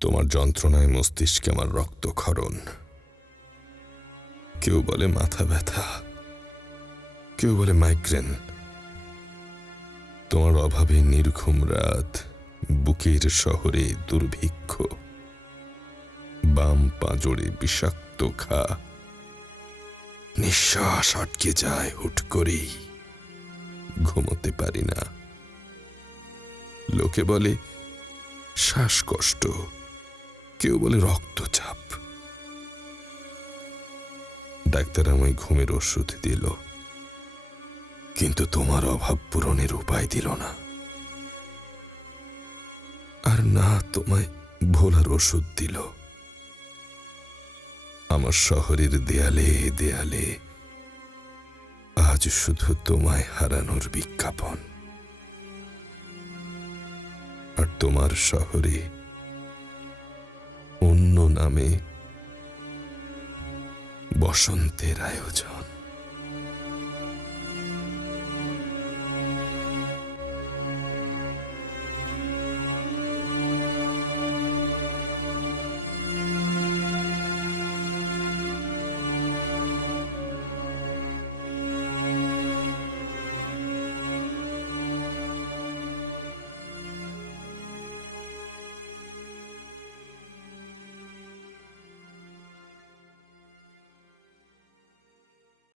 তোমার যন্ত্রণায় মস্তিষ্কে আমার রক্তক্ষরণ। কেউ বলে মাথা ব্যথা, কেউ বলে মাইগ্রেন তোমার অভাবে নির্ঘুম রাত, বুকের শহরে দুর্ভিক্ষ, বাম পাঁজরে বিষাক্ত খা নিঃশ্বাস আটকে যায় হুট করেই, ঘুমোতে পারি না। লোকে বলে, শ্বাসকষ্ট। কেউ বলে রক্তচাপ। ডাক্তার আমায় ঘুমের ওষুধ দিল। কিন্তু তোমার অভাব পূরণের উপায় দিল না। আর না, তোমায় ভোলার ওষুধ দিল। আমার শহরের দেয়ালে দেয়ালে আজ শুধু তোমায় হারানোর বিজ্ঞাপন। আর তোমার শহরে অন্য নামে বসন্তের আয়োজন।